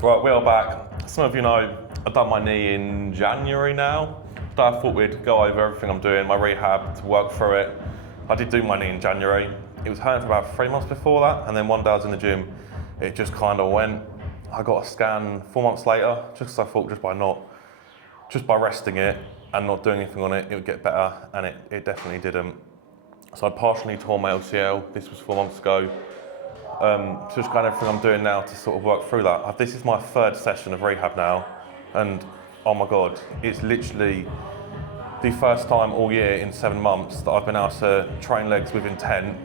Right, we are back. Some of you know I've done my knee in January now. So I thought we'd go over everything I'm doing, my rehab, to work through it. I did do my knee in January. It was hurting for about 3 months before that, and then one day I was in the gym, it just kind of went. I got a scan 4 months later, just because I thought just by resting it and not doing anything on it, it would get better, and it definitely didn't. So I partially tore my LCL, this was 4 months ago. So just kind of everything I'm doing now to sort of work through that. This is my 3rd session of rehab now, and oh my God, it's literally the first time all year in 7 months that I've been able to train legs with intent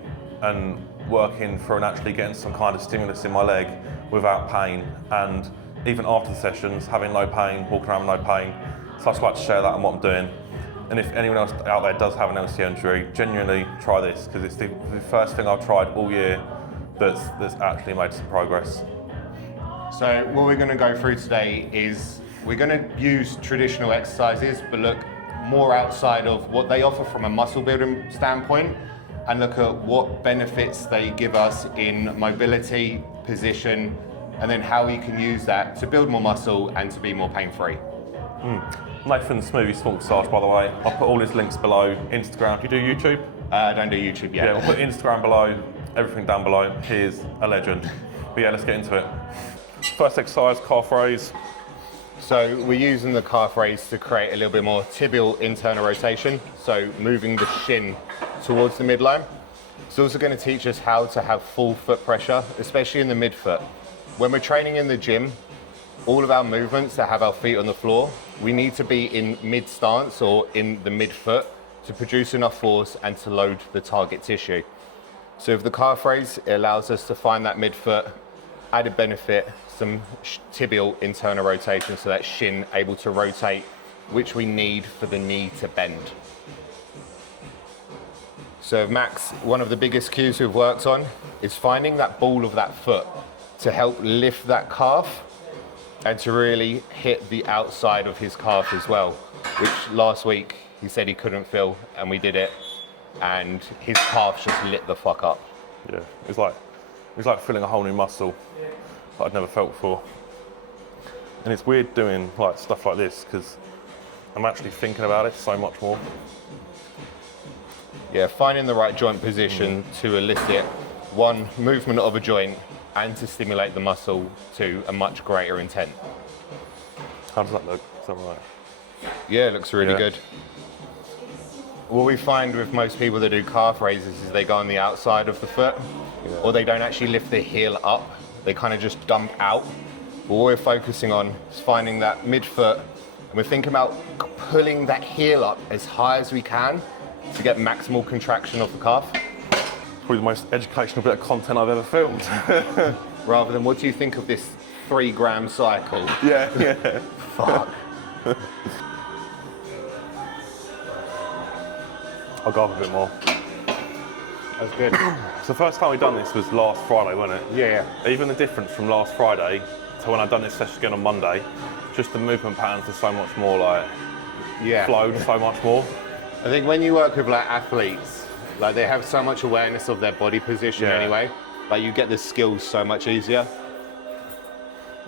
and working through and actually getting some kind of stimulus in my leg without pain, and even after the sessions, having no pain, walking around with no pain. So I just like to share that and what I'm doing. And if anyone else out there does have an LCL injury, genuinely try this, because it's the first thing I've tried all year that's actually made some progress. So what we're going to go through today is we're going to use traditional exercises, but look more outside of what they offer from a muscle building standpoint, and look at what benefits they give us in mobility, position, and then how you can use that to build more muscle and to be more pain-free. Nathan's Smoothie Small Massage, by the way. I'll put all his links below. Instagram, do you do YouTube? I don't do YouTube yet. Yeah, we'll put Instagram below, everything down below. He's a legend. But yeah, let's get into it. First exercise, calf raise. So we're using the calf raise to create a little bit more tibial internal rotation, so moving the shin towards the midline. It's also going to teach us how to have full foot pressure, especially in the midfoot. When we're training in the gym, all of our movements that have our feet on the floor, we need to be in mid stance or in the midfoot to produce enough force and to load the target tissue. So with the calf raise, it allows us to find that midfoot, added benefit, some tibial internal rotation, so that shin able to rotate, which we need for the knee to bend. So Max, one of the biggest cues we've worked on is finding that ball of that foot to help lift that calf and to really hit the outside of his calf as well, which last week he said he couldn't feel, and we did it, and his calf just lit the fuck up. Yeah, it's like feeling a whole new muscle that I'd never felt before. And it's weird doing like stuff like this because I'm actually thinking about it so much more. Yeah, finding the right joint position to elicit one movement of a joint and to stimulate the muscle to a much greater intent. How does that look? Is that right? Yeah, it looks really good. What we find with most people that do calf raises is they go on the outside of the foot, or they don't actually lift the heel up. They kind of just dump out. But what we're focusing on is finding that midfoot, and we're thinking about pulling that heel up as high as we can to get maximal contraction of the calf. Probably the most educational bit of content I've ever filmed. Rather than, what do you think of this 3 gram cycle? Yeah. Fuck. I'll go up a bit more. That's good. So the first time we done this was last Friday, wasn't it? Yeah. Even the difference from last Friday to when I'd done this session again on Monday, just the movement patterns are so much more like flowed so much more. I think when you work with like athletes, like they have so much awareness of their body position anyway, like you get the skills so much easier.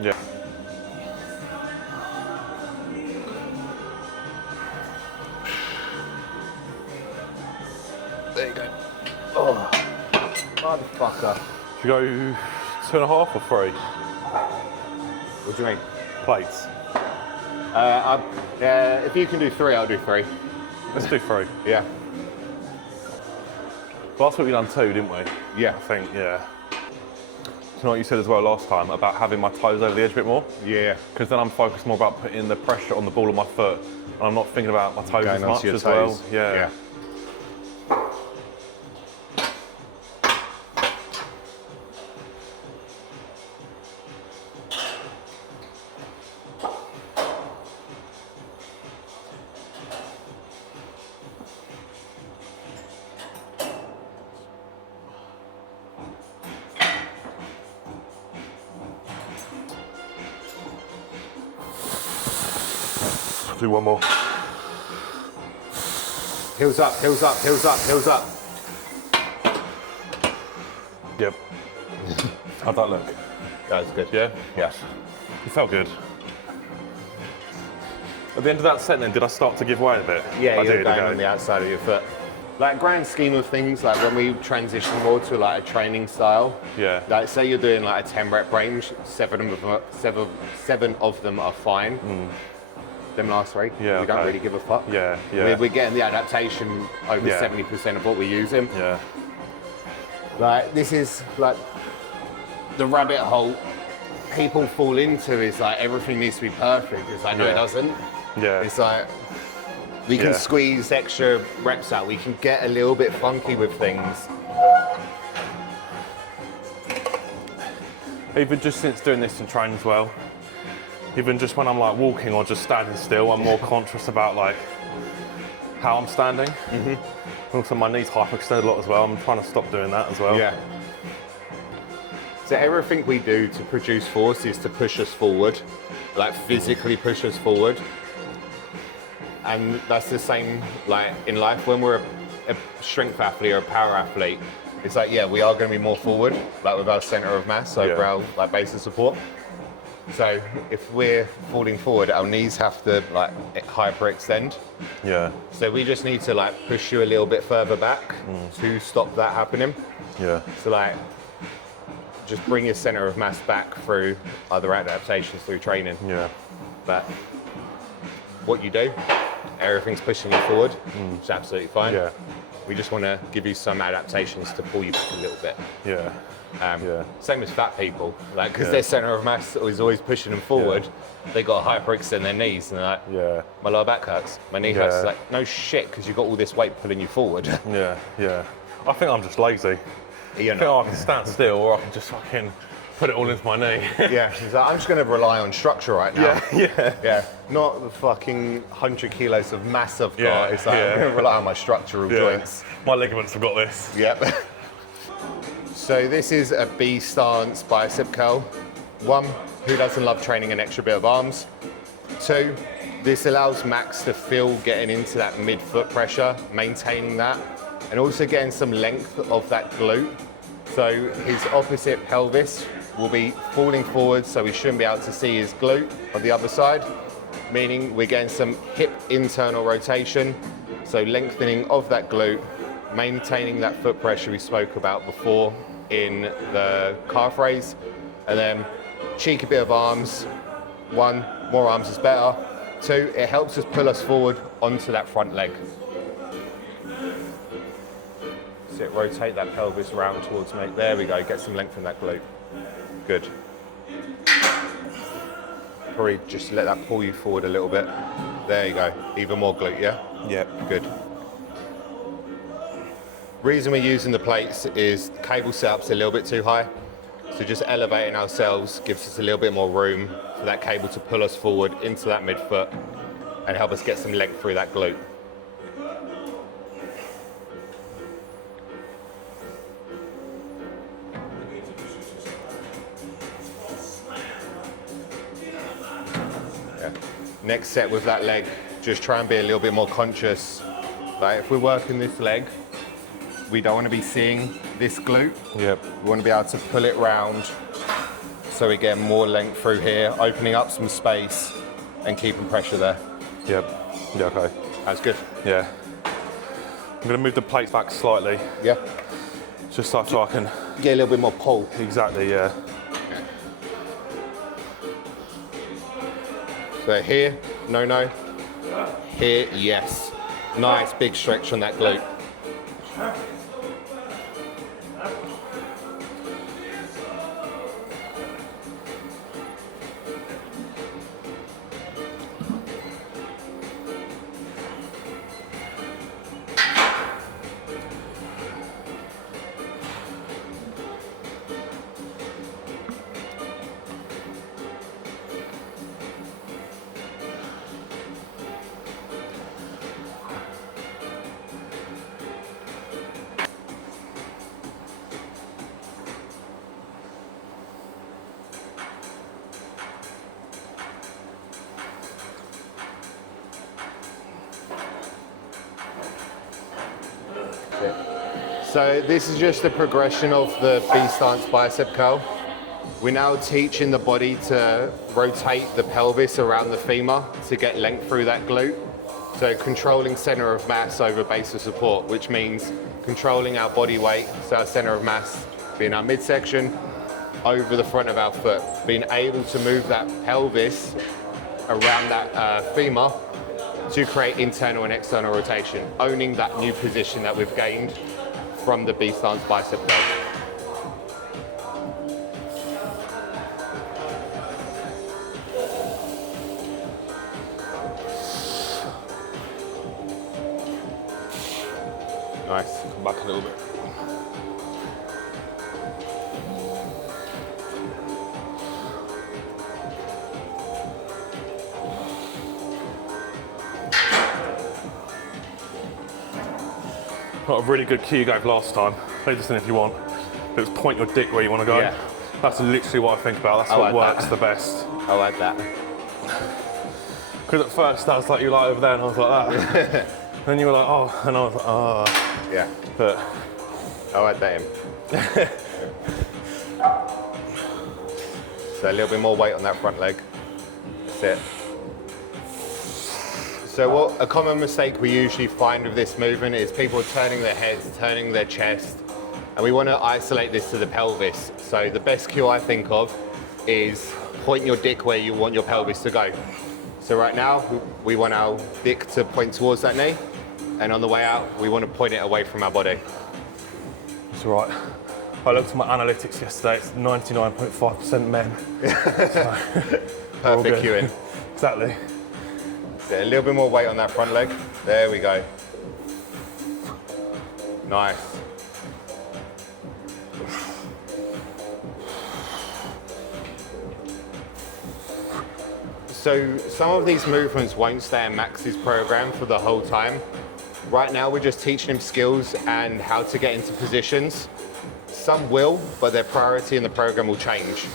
Yeah. There you go. Oh, motherfucker. Should we go 2.5 or 3? What do you mean? Plates. If you can do 3, I'll do 3. Let's do 3. Yeah. Last week we done 2, didn't we? Yeah. I think, yeah. Do you know what you said as well last time about having my toes over the edge a bit more? Yeah. Because then I'm focused more about putting the pressure on the ball of my foot, and I'm not thinking about my toes as much as well. Yeah. Do one more. Heels up, heels up, heels up, heels up. Yep. How'd that look? That was good. Yeah? Yeah. It felt good. At the end of that set then, did I start to give way a bit? Yeah, I you're did, going okay. on the outside of your foot. Like grand scheme of things, like when we transition more to like a training style, Yeah. like say you're doing like a 10 rep range, seven of them are fine. Them last three, Yeah, we don't okay. really give a fuck. Yeah, yeah. We're getting the adaptation over Yeah. 70% of what we're using. Yeah. Like this is like the rabbit hole people fall into is like everything needs to be perfect. It's like, no, it Yeah. doesn't. Yeah. It's like we can Yeah. squeeze extra reps out. We can get a little bit funky with things. Even just since doing this in training as well, even just when I'm like walking or just standing still, I'm more conscious about like how I'm standing. Also my knees hyperextend a lot as well. I'm trying to stop doing that as well. Yeah. So everything we do to produce force is to push us forward, like physically push us forward. And that's the same like in life when we're a strength athlete or a power athlete. It's like, yeah, we are going to be more forward, like with our center of mass over Yeah. our like base of support. So if we're falling forward, our knees have to like hyperextend. Yeah. So we just need to like push you a little bit further back to stop that happening. Yeah. So like, just bring your center of mass back through other adaptations through training. Yeah. But what you do, everything's pushing you forward. It's absolutely fine. Yeah. We just want to give you some adaptations to pull you back a little bit. Yeah. Yeah. Same as fat people, like because Yeah. their center of mass is always pushing them forward. They got to hyperextend their knees, and they're like, Yeah. my lower back hurts, my knee Yeah. hurts. It's like, no shit, because you got all this weight pulling you forward. Yeah. Yeah. I think I'm just lazy. You're I think I not. can stand still or I can just fucking put it all into my knee. Yeah, she's like, I'm just going to rely on structure right now. Yeah. Yeah, not the fucking 100 kilos of mass I've got. Yeah, It's like, yeah. I'm going to rely on my structural Yeah. joints. My ligaments have got this. Yep. So this is a B stance bicep curl. One, who doesn't love training an extra bit of arms? Two, this allows Max to feel getting into that mid-foot pressure, maintaining that, and also getting some length of that glute. So his opposite pelvis will be falling forward, so we shouldn't be able to see his glute on the other side, meaning we're getting some hip internal rotation, so lengthening of that glute, maintaining that foot pressure we spoke about before in the calf raise, and then cheeky bit of arms. One, more arms is better. Two, it helps us pull us forward onto that front leg. So rotate that pelvis around towards me. There we go, get some length in that glute. Good. Probably just let that pull you forward a little bit. There you go, even more glute, yeah? Yep. Good. Reason we're using the plates is cable setup's a little bit too high. So just elevating ourselves gives us a little bit more room for that cable to pull us forward into that midfoot and help us get some length through that glute. Yeah. Next set with that leg, just try and be a little bit more conscious. Like if we're working this leg, we don't want to be seeing this glute. Yep. We want to be able to pull it round so we get more length through here, opening up some space and keeping pressure there. Yep. Yeah, okay. That's good. Yeah. I'm gonna move the plates back slightly, Yeah. just so I can. Get a little bit more pull. Exactly, yeah. So here, no. Here, yes. Nice big stretch on that glute. So this is just a progression of the B stance bicep curl. We're now teaching the body to rotate the pelvis around the femur to get length through that glute. So controlling center of mass over base of support, which means controlling our body weight, so our center of mass being our midsection, over the front of our foot. Being able to move that pelvis around that femur to create internal and external rotation, owning that new position that we've gained from the B-stance bicep curl. Nice. Come back a little bit. Got a really good cue you gave last time. Play this in if you want. It was point your dick where you want to go. Yeah. That's literally what I think about. That's what works the best. I like that. Because at first I was like, you like over there, and I was like that. Then you were like, oh, and I was like, oh. Yeah. But I like that in. So a little bit more weight on that front leg. That's it. So what a common mistake we usually find with this movement is people turning their heads, turning their chest, and we want to isolate this to the pelvis. So the best cue I think of is point your dick where you want your pelvis to go. So right now, we want our dick to point towards that knee, and on the way out, we want to point it away from our body. it's all right. I looked at my analytics yesterday, it's 99.5% men. Perfect cueing. Exactly. So a little bit more weight on that front leg. There we go. Nice. So some of these movements won't stay in Max's program for the whole time. Right now we're just teaching him skills and how to get into positions. Some will, but their priority in the program will change.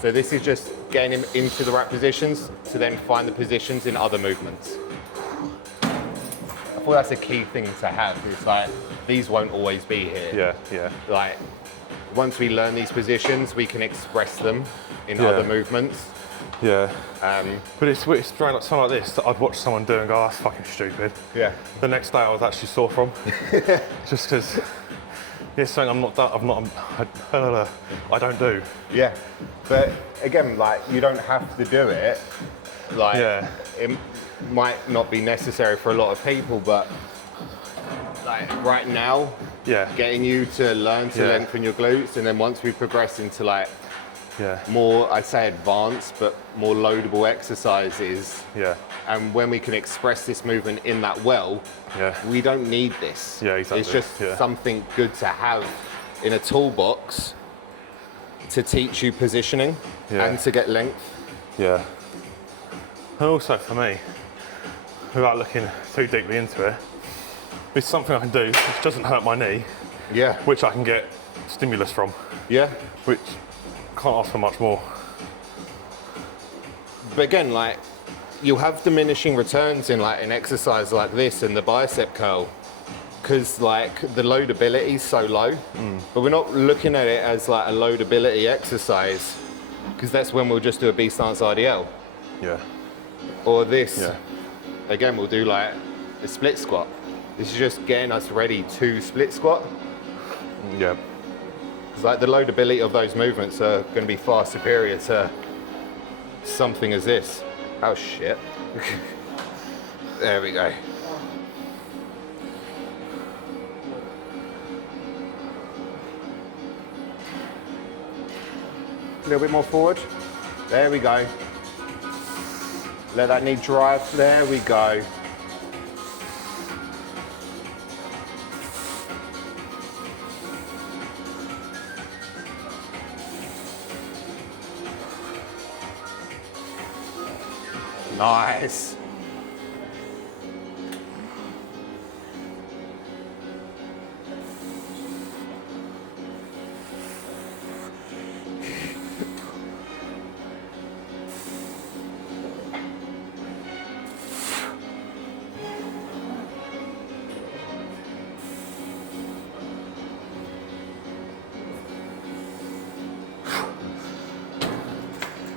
So this is just getting him into the right positions to then find the positions in other movements. I thought that's a key thing to have. It's like, these won't always be here. Yeah, yeah. Like, once we learn these positions, we can express them in other movements. Yeah. But it's strange, like something like this that I'd watch someone do and go, oh, that's fucking stupid. Yeah. The next day I was actually sore from. Just because it's something I don't do. Yeah. But again, like, you don't have to do it. Like, it might not be necessary for a lot of people, but like right now, getting you to learn to lengthen your glutes, and then once we progress into like more, I'd say advanced, but more loadable exercises. Yeah. And when we can express this movement in that well, we don't need this. Yeah, exactly. It's just something good to have in a toolbox to teach you positioning and to get length. Yeah. And also for me, without looking too deeply into it, it's something I can do which doesn't hurt my knee. Yeah. Which I can get stimulus from. Yeah. Which can't ask for much more. But again, like, you'll have diminishing returns in like an exercise like this and the bicep curl, because like the loadability is so low. But we're not looking at it as like a loadability exercise, because that's when we'll just do a B stance RDL. Yeah. Or this. Yeah. Again, we'll do like a split squat. This is just getting us ready to split squat. Yeah. It's like the loadability of those movements are going to be far superior to something as this. Oh shit. There we go. A little bit more forward. There we go. Let that knee drive. There we go. Nice.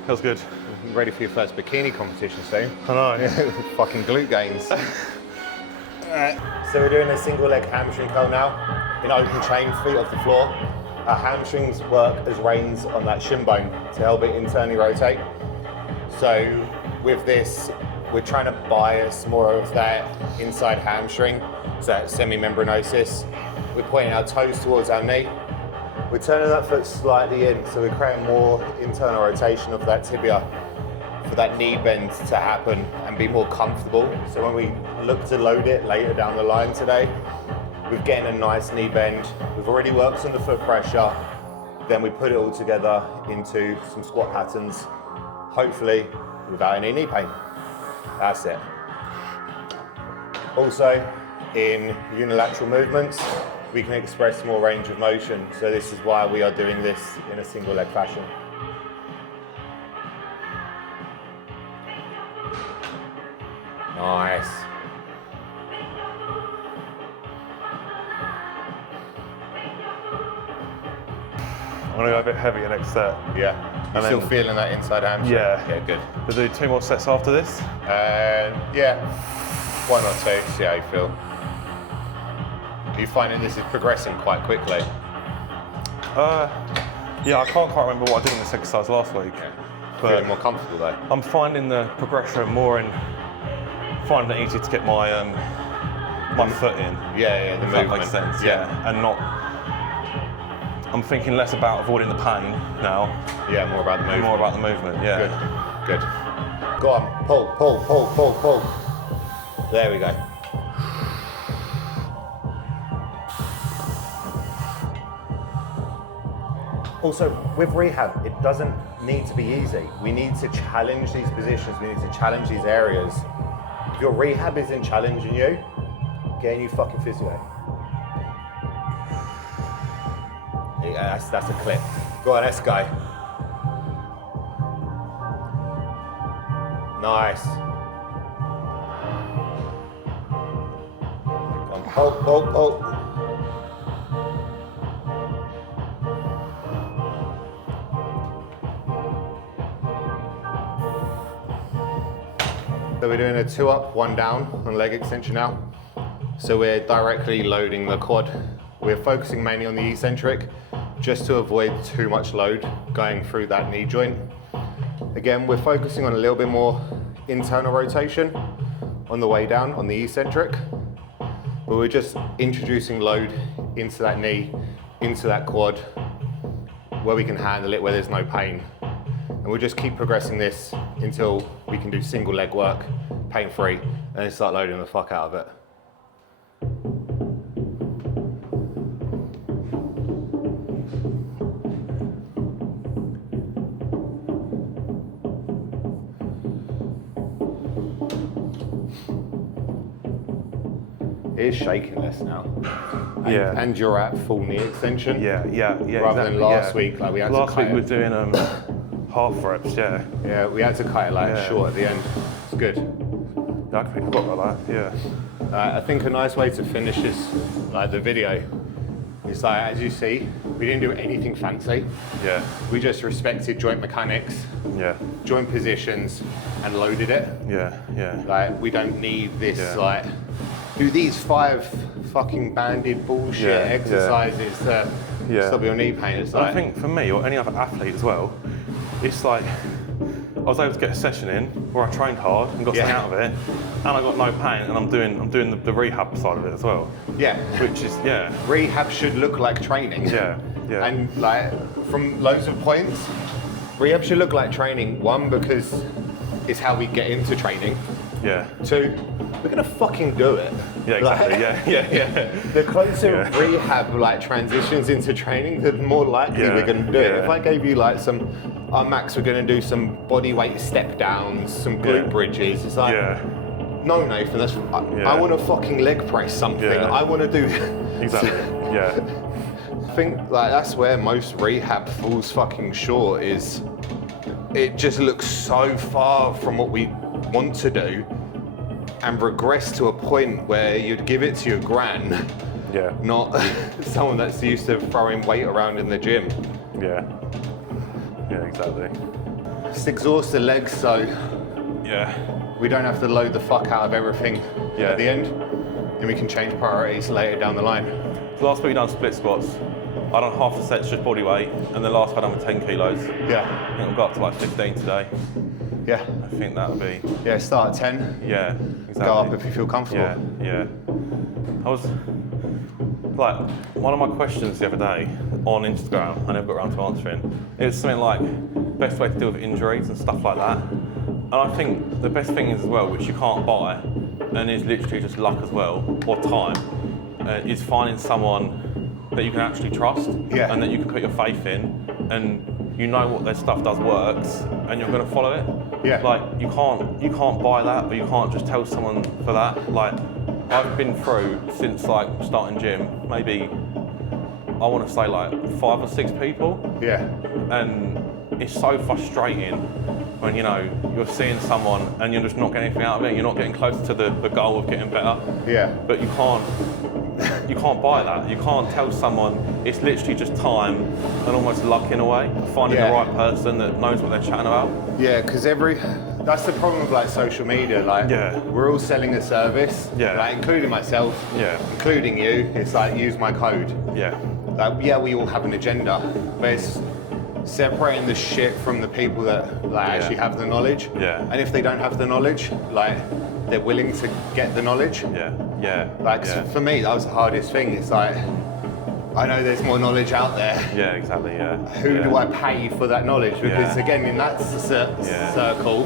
Feels good. Ready for your first bikini competition soon. I know. Fucking glute gains. Alright, so we're doing a single leg hamstring curl now, in open chain, feet off the floor. Our hamstrings work as reins on that shin bone to help it internally rotate. So with this, we're trying to bias more of that inside hamstring, so that semi-membranosus. We're pointing our toes towards our knee. We're turning that foot slightly in, so we're creating more internal rotation of that tibia for that knee bend to happen and be more comfortable. So when we look to load it later down the line today, we're getting a nice knee bend. We've already worked on the foot pressure. Then we put it all together into some squat patterns, hopefully without any knee pain. That's it. Also, in unilateral movements, we can express more range of motion. So this is why we are doing this in a single leg fashion. Nice. I'm gonna go a bit heavier next set. Yeah. You're And still then- feeling that inside hamstring? Yeah. Yeah, good. We'll do 2 more sets after this. Yeah. 1 or 2, see how you feel. Are you finding this is progressing quite quickly? Yeah, I can't quite remember what I did in this exercise last week. Feeling But more comfortable though? I'm finding the progression more in finding it easy to get my my foot in. Yeah, the If that movement. makes sense. Yeah. And not. I'm thinking less about avoiding the pain now, Yeah, more about the movement. more about the movement. Yeah. Good. Go on, pull. There we go. Also, with rehab, it doesn't need to be easy. We need to challenge these positions, we need to challenge these areas. If your rehab isn't challenging you, get a new fucking physio. Yeah, that's a clip. Go on, let's go. Nice. Come on, pull. So we're doing a 2 up, 1 down on leg extension now. So we're directly loading the quad. We're focusing mainly on the eccentric, just to avoid too much load going through that knee joint. Again, we're focusing on a little bit more internal rotation on the way down on the eccentric, but we're just introducing load into that knee, into that quad, where we can handle it, where there's no pain. And we'll just keep progressing this until we can do single leg work, pain-free, and then start loading the fuck out of it. It is shaking less now. Yeah. And you're at full knee extension. Yeah. Rather than exactly, last yeah. week, like we had Last to cut week we were it. doing half reps. Yeah. Yeah, we had to cut it like Yeah. short at the end. It's good. I completely forgot about that. Yeah. I think a nice way to finish this, like the video, is like, as you see, we didn't do anything fancy. Yeah. We just respected joint mechanics, Yeah. joint positions, and loaded it. Yeah. Like, we don't need this, Yeah. like, do these 5 fucking banded bullshit Yeah, yeah. exercises to Yeah. stop your knee pain. It's I like, think for me or any other athlete as well, it's like I was able to get a session in where I trained hard and got Yeah. something out of it, and I got no pain, and I'm doing the rehab side of it as well, yeah. which is Rehab should look like training. Yeah. And like, from loads of points, rehab should look like training. 1, because it's how we get into training. yeah. 2, we're gonna fucking do it. Yeah, exactly. Like, Yeah. The closer Yeah. rehab like transitions into training, the more likely Yeah, we're gonna do it. yeah. If I gave you like our max, we're gonna do some body weight step downs, some glute Yeah. bridges. It's like, Yeah. no, Nathan, Yeah. I want to fucking leg press something. Yeah. I want to do. Exactly. Yeah. I think like that's where most rehab falls fucking short. Is it just looks so far from what we want to do, and regress to a point where you'd give it to your gran, Yeah. not someone that's used to throwing weight around in the gym. Yeah. Yeah. Exactly. just exhaust the legs so Yeah. we don't have to load the fuck out of everything at the end. And we can change priorities later down the line. Last week we done split squats. I done half the sets just body weight, and the last one I done with 10 kilos. Yeah. I think we'll go up to like 15 today. Yeah. I think that'll be. Yeah, start at 10. Yeah, exactly. Go up if you feel comfortable. Yeah. I was like, one of my questions the other day on Instagram, I never got around to answering, it was something like best way to deal with injuries and stuff like that. And I think the best thing is as well, which you can't buy, and is literally just luck as well, or time, is finding someone that you can actually trust and that you can put your faith in, and you know what their stuff does works, and you're going to follow it. Yeah. Like you can't buy that, or you can't just tell someone for that. Like I've been through since like starting gym, maybe I want to say like 5 or 6 people. Yeah. And it's so frustrating when you're seeing someone and you're just not getting anything out of it. You're not getting close to the goal of getting better. Yeah. But you can't buy that. You can't tell someone. It's literally just time and almost luck in a way, finding the right person that knows what they're chatting about. Yeah, because that's the problem with like social media. Like, we're all selling a service. Yeah. Like, including myself. Yeah. Including you. It's like, use my code. Yeah. Like, yeah, we all have an agenda, but it's separating the shit from the people that like actually have the knowledge. Yeah. And if they don't have the knowledge, like they're willing to get the knowledge. Yeah. Like for me, that was the hardest thing. It's like, I know there's more knowledge out there. Yeah, exactly. Yeah. Who do I pay for that knowledge? Because again, in that circle,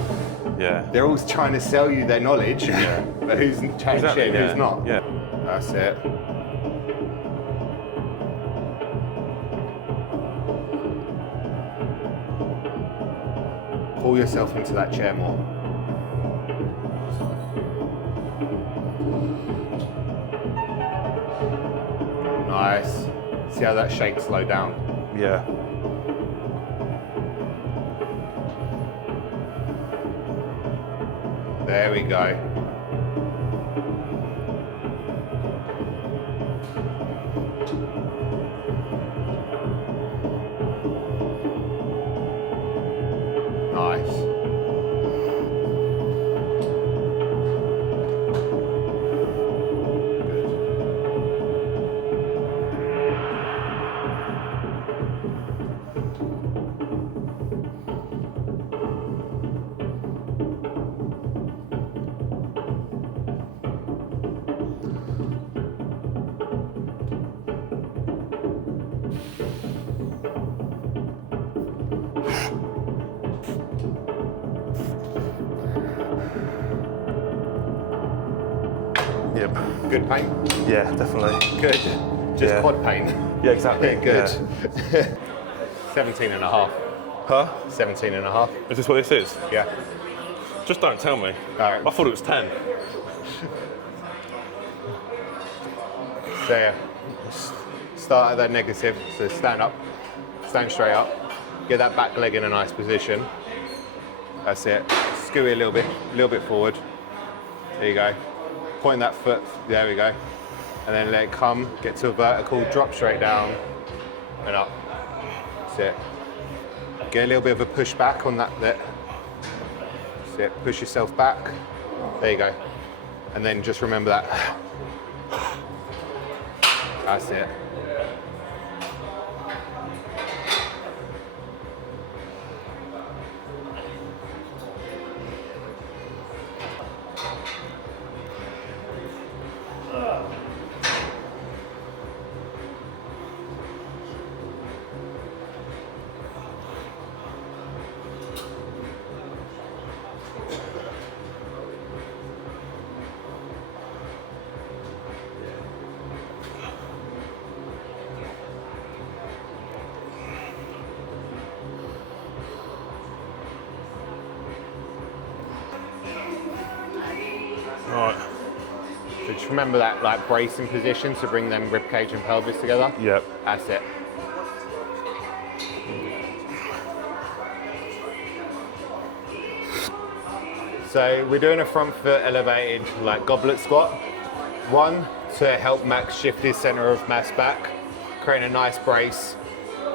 they're all trying to sell you their knowledge, but who's changed shit, who's not? Yeah. That's it. Pull yourself into that chair more. Nice. See how that shake slow down? Yeah. There we go. Nice. Yep. Good pain? Yeah, definitely. Good. Just quad pain? Yeah, exactly. Good. 17 and a half. Huh? 17 and a half. Is this what this is? Yeah. Just don't tell me. Alright. I thought it was 10. So yeah, start at that negative, so stand up, stand straight up, get that back leg in a nice position. That's it. Scoot it a little bit forward. There you go. Point that foot, there we go. And then let it come, get to a vertical, drop straight down and up. That's it. Get a little bit of a push back on that bit. That's it. Push yourself back. There you go. And then just remember that. That's it. Right. So just remember that like bracing position to bring them rib cage and pelvis together. Yep. That's it. So we're doing a front foot elevated like goblet squat. One, to help Max shift his center of mass back, creating a nice brace.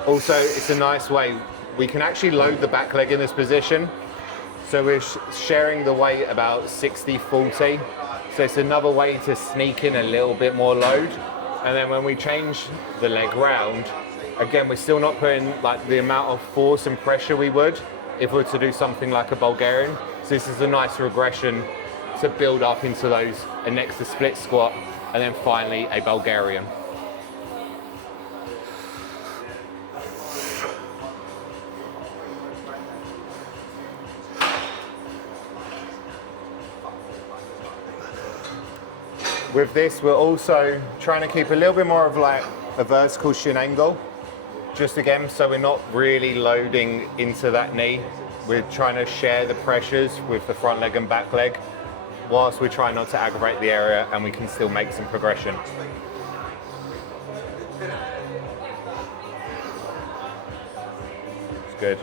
Also, it's a nice way we can actually load the back leg in this position. So we're sharing the weight about 60-40. So it's another way to sneak in a little bit more load. And then when we change the leg round, again, we're still not putting like the amount of force and pressure we would if we were to do something like a Bulgarian. So this is a nice regression to build up into those, and next to split squat, and then finally a Bulgarian. With this, we're also trying to keep a little bit more of like a vertical shin angle, just again, so we're not really loading into that knee. We're trying to share the pressures with the front leg and back leg, whilst we're trying not to aggravate the area, and we can still make some progression. It's good.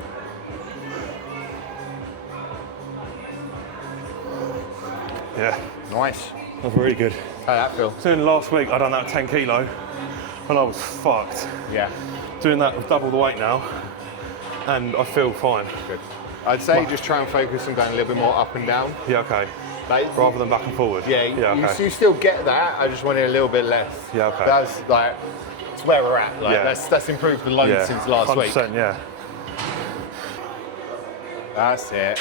Yeah, Nice. that's really good. How'd that feel? So last week I done that 10 kilo and I was fucked. Yeah. Doing that with double the weight now and I feel fine. Good. I'd say just try and focus on going a little bit more up and down. Yeah, okay. Like, Rather than back and forward. yeah, okay. you still get that. I just want it a little bit less. Yeah, okay. That's like, it's where we're at. Like, Yeah. that's improved the load Yeah, since last week. 100%, yeah. That's it.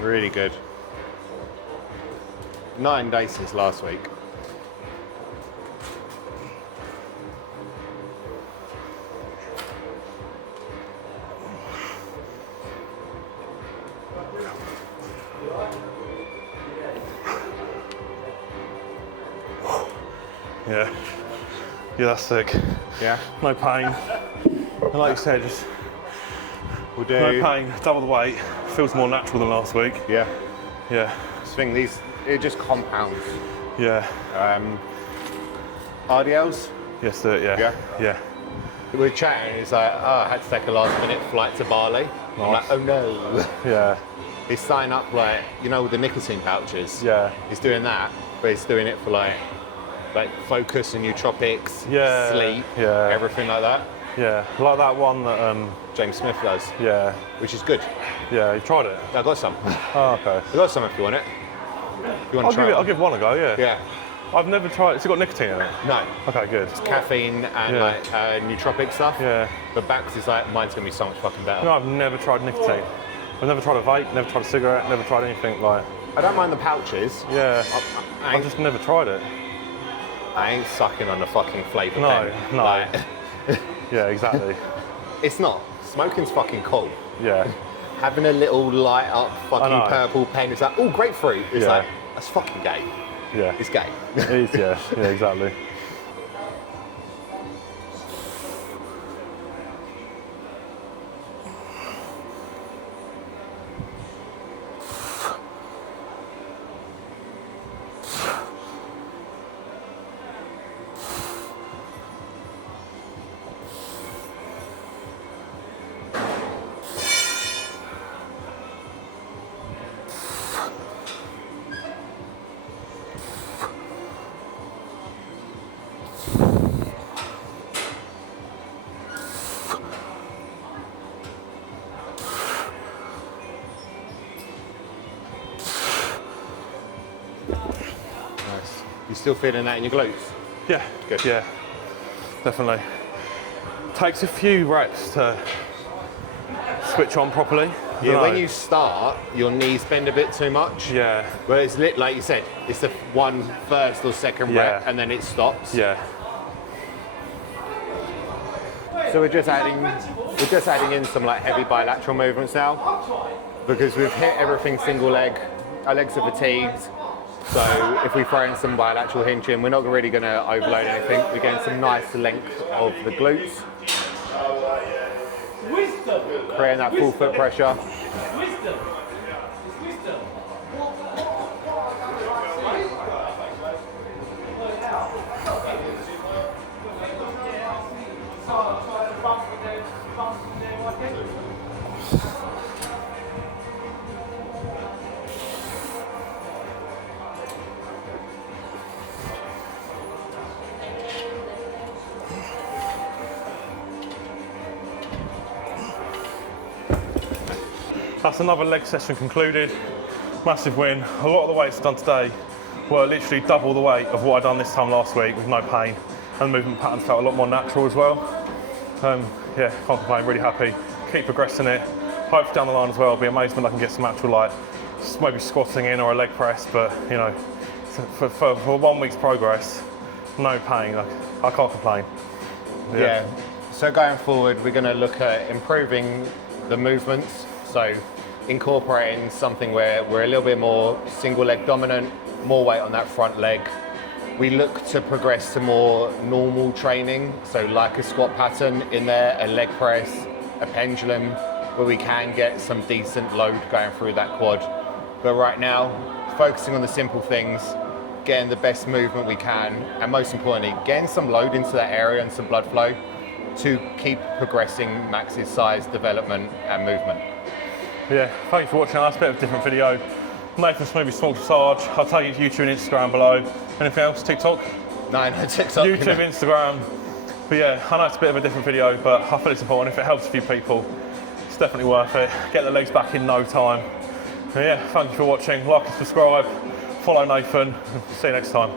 Really good. 9 days since last week. Yeah. Yeah, that's sick. Yeah, No pain. And like you said, just we'll do. no pain, double the weight. Feels more natural than last week. Yeah, Yeah. I think these, it just compounds. Yeah. RDLs, Yes, do it, yeah. Yeah? Yeah. we're chatting, it's like, oh, I had to take a last minute flight to Bali. I'm like, oh no. Yeah. He's signing up like, you know, with the nicotine pouches. Yeah. He's doing that, but he's doing it for like focus and nootropics, Yeah, sleep, yeah. everything like that. Yeah. Like that one that, James Smith does, yeah. which is good. Yeah, you tried it? I got some. Oh, okay. I got some if you want it. If you want to try I'll give one a go, yeah. Yeah. I've never tried, it's got nicotine in it? No. Okay, good. Caffeine and Yeah. like nootropic stuff. Yeah. But Bax is like, mine's gonna be so much fucking better. No, I've never tried nicotine. I've never tried a vape, never tried a cigarette, never tried anything like, I don't mind the pouches. yeah. I I've just never tried it. ain't sucking on the fucking flavour No, pen. no. Like, Yeah, exactly. it's not. Smoking's fucking cool. Yeah. Having a little light up I know. fucking purple pen, it's like, oh, grapefruit. It's Yeah. like, that's fucking gay. Yeah. It's gay. It is, yeah. Yeah, exactly. Nice. You still feeling that in your glutes? Yeah. Good. Yeah. Definitely. Takes a few reps to switch on properly. Yeah, when Dunno. you start, your knees bend a bit too much. Yeah. But it's lit, like you said, it's the one first or second rep Yeah. and then it stops. Yeah. So we're just adding in some like heavy bilateral movements now because we've hit everything single leg. Our legs are fatigued. So if we throw in some bilateral hinging, we're not really going to overload anything. We're getting some nice length of the glutes. Creating that full foot pressure. That's another leg session concluded. Massive win. A lot of the weights done today were literally double the weight of what I'd done this time last week with no pain, and the movement patterns felt a lot more natural as well. Yeah, can't complain, really happy. Keep progressing it. Hopefully down the line as well, it'll be amazing when I can get some actual like maybe squatting in or a leg press, but you know, for 1 week's progress, no pain, like, I can't complain. Yeah. So going forward, we're going to look at improving the movements. So incorporating something where we're a little bit more single leg dominant, more weight on that front leg. We look to progress to more normal training, so like a squat pattern in there, a leg press, a pendulum, where we can get some decent load going through that quad. But right now, focusing on the simple things, getting the best movement we can, and most importantly, getting some load into that area and some blood flow to keep progressing Max's size, development, and movement. Yeah, thank you for watching. That's a bit of a different video. Nathan Smoothie Small Sarge. I'll tell you YouTube and Instagram below. Anything else? TikTok? No, TikTok. YouTube, Instagram. But yeah, I know it's a bit of a different video, but I feel it's important. If it helps a few people, it's definitely worth it. Get the legs back in no time. And yeah, thank you for watching. Like and subscribe. Follow Nathan. See you next time.